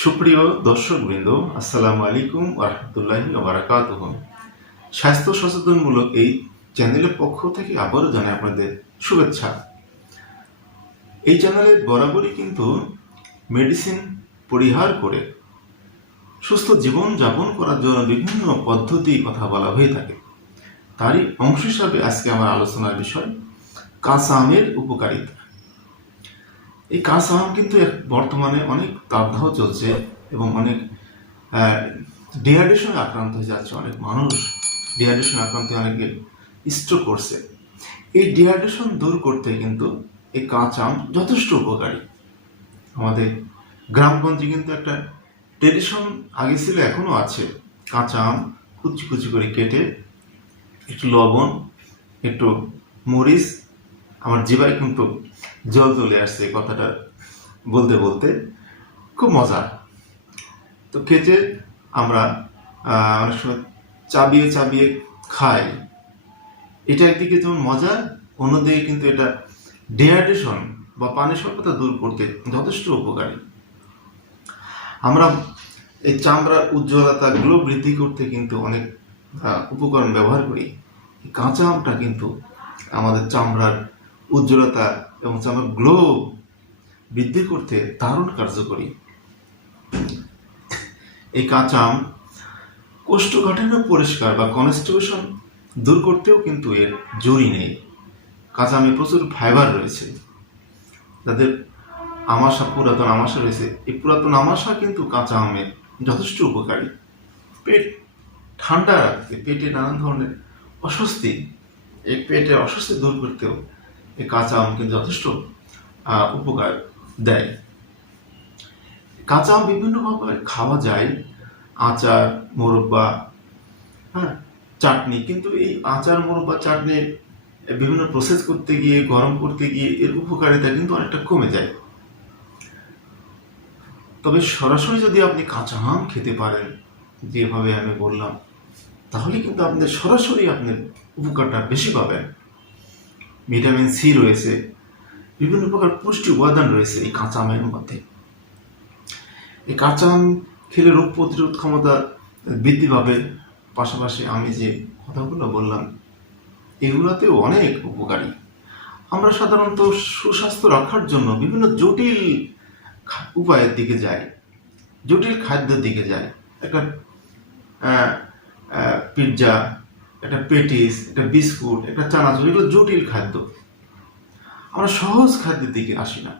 সুপ্রিয় দর্শকবৃন্দ, আসসালামু আলাইকুম ওরহামতুল্লাহি ওবারাকাত স্বাস্থ্য সচেতনমূলক এই চ্যানেলের পক্ষ থেকে আবারও জানাই আপনাদের শুভেচ্ছা। এই চ্যানেলে বরাবরই কিন্তু মেডিসিন পরিহার করে সুস্থ জীবন যাপন করার জন্য বিভিন্ন পদ্ধতি কথা বলা হয়ে থাকে। তারই অংশ হিসাবে আজকে আমার আলোচনার বিষয় কাঁচা আমের উপকারিতা। এই কাঁচা আম কিন্তু বর্তমানে অনেক তাপদাহ চলছে এবং অনেক ডিহাইড্রেশনে আক্রান্ত হয়ে যাচ্ছে অনেক মানুষ। ডিহাইড্রেশন আক্রান্ত হয়ে অনেকে স্ট্রোক করছে। এই ডিহাইড্রেশন দূর করতে কিন্তু এই কাঁচা আম যথেষ্ট উপকারী। আমাদের গ্রামগঞ্জে কিন্তু একটা ট্রেডিশন আগে ছিল এখনও আছে। কাঁচা আম কুচি কুচি করে কেটে একটু লবণ, একটু মরিচ, আমার জিবায় কিন্তু জল চলে আসছে কথাটা বলতে বলতে। খুব মজা। তো কেটে আমরা অনেক সময় চাবিয়ে চাবিয়ে খাই। এটা একদিকে যেমন মজা, অন্যদিকে কিন্তু এটা ডিহাইড্রেশন বা পানি স্বল্পতা দূর করতে যথেষ্ট উপকারী। আমরা এই চামড়ার উজ্জ্বলতা গ্লো বৃদ্ধি করতে কিন্তু অনেক উপকরণ ব্যবহার করি। কাঁচা আমটা কিন্তু আমাদের চামড়ার উজ্জ্বলতা এবং চামড়ার গ্লো বৃদ্ধি করতে দারুণ কার্যকরী। এই কাঁচা আম কোষ্ঠকাঠিন্য পরিষ্কার বা কনস্টিটিউশন দূর করতেও কিন্তু এর জরি নেই। কাঁচা আমে প্রচুর ফাইবার রয়েছে। যাদের আমাশা, পুরাতন আমাশা রয়েছে। এই পুরাতন আমাশা কিন্তু কাঁচা আমের যথেষ্ট উপকারী। পেট ঠান্ডা রাখতে, পেটে নানান ধরনের অস্বস্তি, এই পেটের অস্বস্তি দূর করতেও এই কাঁচা আম কিন্তু যথেষ্ট উপকার দেয়। কাঁচা আম বিভিন্নভাবে খাওয়া যায়, আচার, মোরব্বা হ্যাঁ চাটনি। কিন্তু এই আচার, মোরব্বা, চাটনি বিভিন্ন প্রসেস করতে গিয়ে, গরম করতে গিয়ে এর উপকারিতা কিন্তু অনেকটা কমে যায়। তবে সরাসরি যদি আপনি কাঁচা আম খেতে পারেন, যেভাবে আমি বললাম, তাহলে কিন্তু আপনার সরাসরি আপনার উপকারটা বেশি পাবেন। ভিটামিন সি রয়েছে, বিভিন্ন প্রকার পুষ্টি উপাদান রয়েছে এই কাঁচা আমের মধ্যে। এই কাঁচা আম খেলে রোগ প্রতিরোধ ক্ষমতা বৃদ্ধি পাবে। পাশাপাশি আমি যে কথাগুলো বললাম, এগুলোতেও অনেক উপকারী। আমরা সাধারণত সুস্বাস্থ্য রাখার জন্য বিভিন্ন জটিল উপায়ের দিকে যাই, জটিল খাদ্যের দিকে যাই। একটা পিৎজা একটা পেটিস, একটা বিস্কুট, একটা চানাচুর এগুলো জটিল খাদ্য। আমরা সহজ খাদ্যের দিকে আসি না।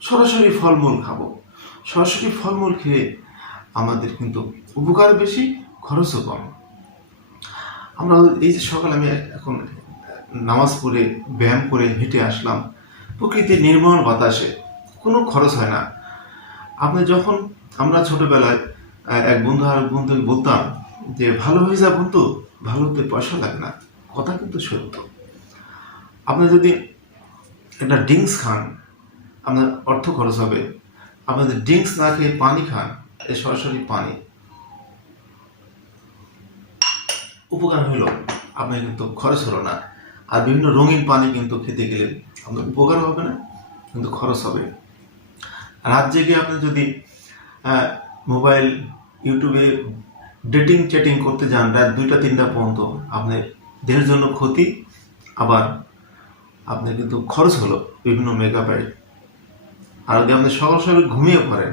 সরাসরি ফলমূল খাব। সরাসরি ফলমূল খেয়ে আমাদের কিন্তু উপকার বেশি, খরচও কম। আমরা এই যে সকালে আমি এখন নামাজ পড়ে, ব্যায়াম করে হেঁটে আসলাম, প্রকৃতির নির্মল বাতাসে, কোনো খরচ হয় না। আপনি যখন আমরা ছোটবেলায় এক বন্ধু আর বন্ধুকে বলতাম যে, ভালো হয়ে যা বন্ধু ভালো হতে পয়সা লাগে না, কথা কিন্তু সত্য। আপনি যদি একটা ড্রিঙ্কস খান, আপনার অর্থ খরচ হবে। আপনাদের ড্রিঙ্কস না খেয়ে পানি খান, এ সরাসরি পানি। উপকার হলো, আপনার কিন্তু খরচ হলো না। আর বিভিন্ন রঙিন পানি কিন্তু খেতে গেলে আপনার উপকার হবে না, কিন্তু খরচ হবে। রাত জেগে আপনি যদি মোবাইল, ইউটিউবে ডেটিং, চ্যাটিং করতে যান রাত দুইটা, তিনটা পর্যন্ত আপনার দেহের জন্য ক্ষতি, আবার আপনার কিন্তু খরচ হলো বিভিন্ন মেকআপের আর যদি আপনি সকাল সকাল ঘুমিয়ে পড়েন,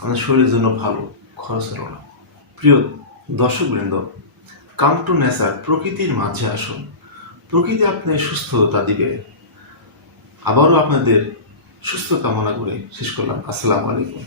আপনার শরীরের জন্য ভালো, খরচ হলো না। প্রিয় দর্শকবৃন্দ কাম টু নেচার প্রকৃতির মাঝে আসুন। প্রকৃতি আপনার সুস্থতা দিবে আবারও আপনাদের সুস্থ কামনা করে শেষ করলাম। আসসালামু আলাইকুম।